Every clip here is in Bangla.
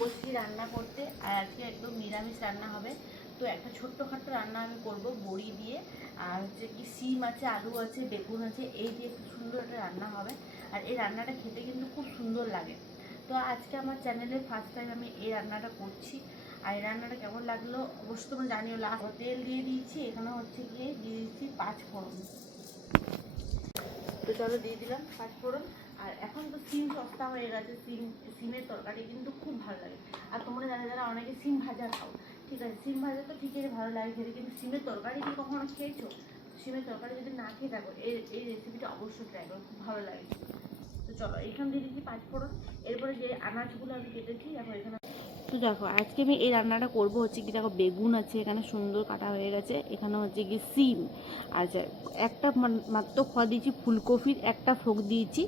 বসছি রান্না করতে। আর আজকে একদম নিরামিষ রান্না হবে। তো একটা ছোট্টখাট্টো রান্না আমি করব বড়ি দিয়ে, আর হচ্ছে কি সিম আছে, আলু আছে, বেগুন আছে, এই দিয়ে খুব সুন্দর একটা রান্না হবে। আর এই রান্নাটা খেতে কিন্তু খুব সুন্দর লাগে। তো আজকে আমার চ্যানেলে ফার্স্ট টাইম আমি এই রান্নাটা করছি। আর এই রান্নাটা কেমন লাগলো অবশ্যই তোমরা জানিও। লাস্ট তেল দিয়ে দিয়েছি, এখানে হচ্ছে গিয়ে দিয়ে দিচ্ছি 5 ফোড়ন। তো চলো দিয়ে দিলাম 5 ফোড়ন। আর এখন তো সিম সস্তা হয়ে গেছে, সিমের তরকারি কিন্তু খুব ভালো লাগে। আর তোমরা যারা যারা অনেকে সিম ভাজা খাও, ঠিক আছে, সিম ভাজা তো ঠিক আছে, ভালো লাগে খেতে, কিন্তু সিমের তরকারি কি কখনো খেয়েছো? সিমের তরকারি যদি না খেয়ে থাকো, এই রেসিপিটা অবশ্যই ট্রাই করো, খুব ভালো লাগে। তো চলো এখানে দিয়ে দিচ্ছি 5 ফোড়ন। এরপরে যে আনাজগুলো আমি কেটেছি দেখো এখানে। তো দেখো আজকে আমি এই রান্নাটা করব হচ্ছে কি, দেখো বেগুন আছে এখানে সুন্দর কাটা হয়ে গেছে, এখানে হচ্ছে কি সিম, আচ্ছা একটা মাত্র খোয়া দিয়েছি, ফুলকপির একটা ফোক দিয়েছি,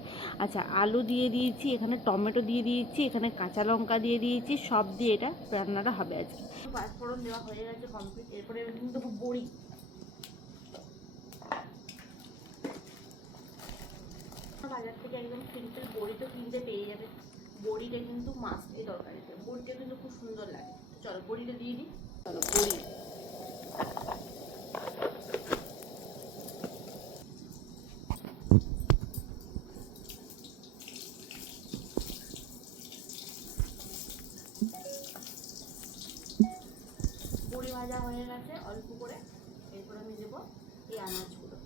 আচ্ছা আলু দিয়ে দিয়েছি, এখানে টমেটো দিয়ে দিয়েছি, এখানে কাঁচা লঙ্কা দিয়ে দিয়েছি, সব দিয়ে এটা রান্নাটা হবে আজকে। 5 ফোড়ন দেওয়া হয়ে গেছে কমপ্লিট। এরপরে কিন্তু বড়ি, বাজার থেকে একদম সিম্পল বড়ি তো কিনতে পেয়ে যাবে। বড়িটা কিন্তু মাস্ট এই তরকারিতে, বড়িটা কিন্তু খুব সুন্দর লাগে। চলো বড়িটা দিয়ে দিই। চলো বড়ি, বড়ি ভাজা হয়ে গেছে অল্প করে। এরপর আমি দেবো এই আনাজগুলো।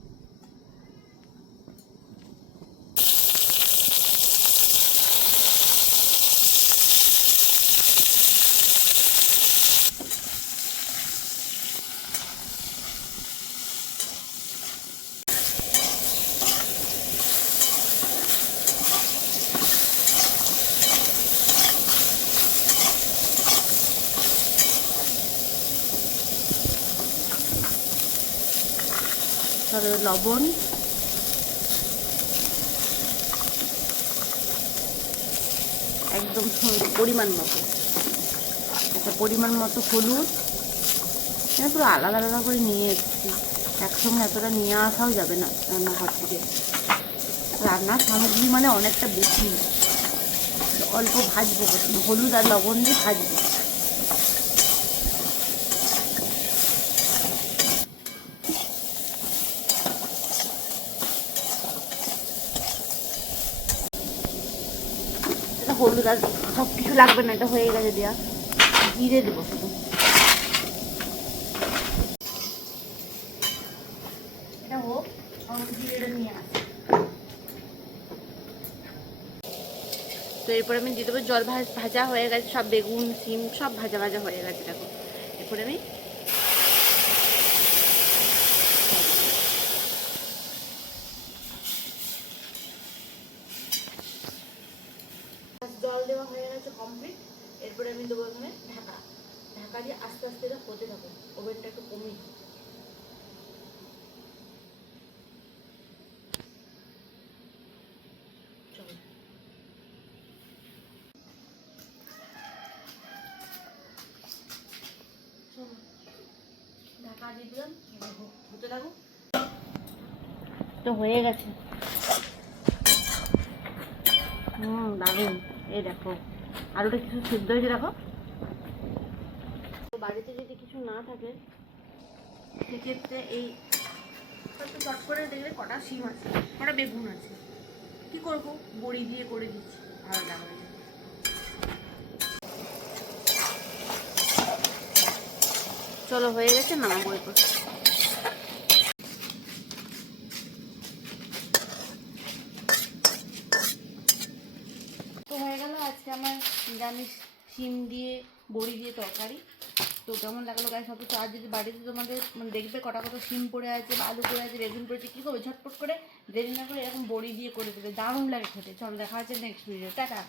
লবণ, একদম পরিমাণ মতো, আচ্ছা পরিমাণ মতো হলুদ। পুরো আলাদা আলাদা করে নিয়ে এসেছি, একসঙ্গে এতটা নিয়ে আসাও যাবে না রান্নাঘর থেকে। রান্নার সামগ্রী মানে অনেকটা বেশি। অল্প ভাজবো, হলুদ আর লবণ দিয়ে ভাজবো। হলুদ আর সব কিছু লাগবে না, এটা হয়ে গেছে দেওয়া। জিরে দেবো শুধু, এটা হোক, জিরেটা নিয়ে আসি। তো এরপরে আমি দিয়ে দেবো জল। ভাজা হয়ে গেছে সব, বেগুন সিম সব ভাজা ভাজা হয়ে গেছে দেখো। এরপরে আমি জল দেওয়া হয়ে গেছে কমপ্লিট। এরপরে আমি দেবো এখানে ঢাকা। ঢাকা দিয়ে আস্তে আস্তে এটা হতে থাকো, ওভেনটা একটু কমিয়ে। ঢাকা দিয়ে দিলাম, হতে থাকো। তো হয়ে গেছে, দারুণ। এই দেখো আলুটা কিছু সিদ্ধ হয়েছে দেখো। বাড়িতে যদি কিছু না থাকে সেক্ষেত্রে এই চট করে দেখলে কটা সিম আছে, কটা বেগুন আছে, কি করবো, বড়ি দিয়ে করে দিচ্ছি, ভালো লাগবে। চলো হয়ে গেছে, নামাবো এরপর। তো হয়ে গেল আজকে আমার নিরামিষ সিম দিয়ে বড়ি দিয়ে তরকারি। তো কেমন লাগলো গায়ে সব কিছু। আর যদি বাড়িতে তোমাদের দেখবে কটা কটা সিম পড়ে আছে বা আলু পড়ে আছে, বেগুন পড়েছে, কী করবে, ঝটপট করে দেরি না করে এরকম বড়ি দিয়ে করে দেবে, দারুণ লাগে খেতে। চলো দেখা হচ্ছে নেক্সট ভিডিও, টাটা।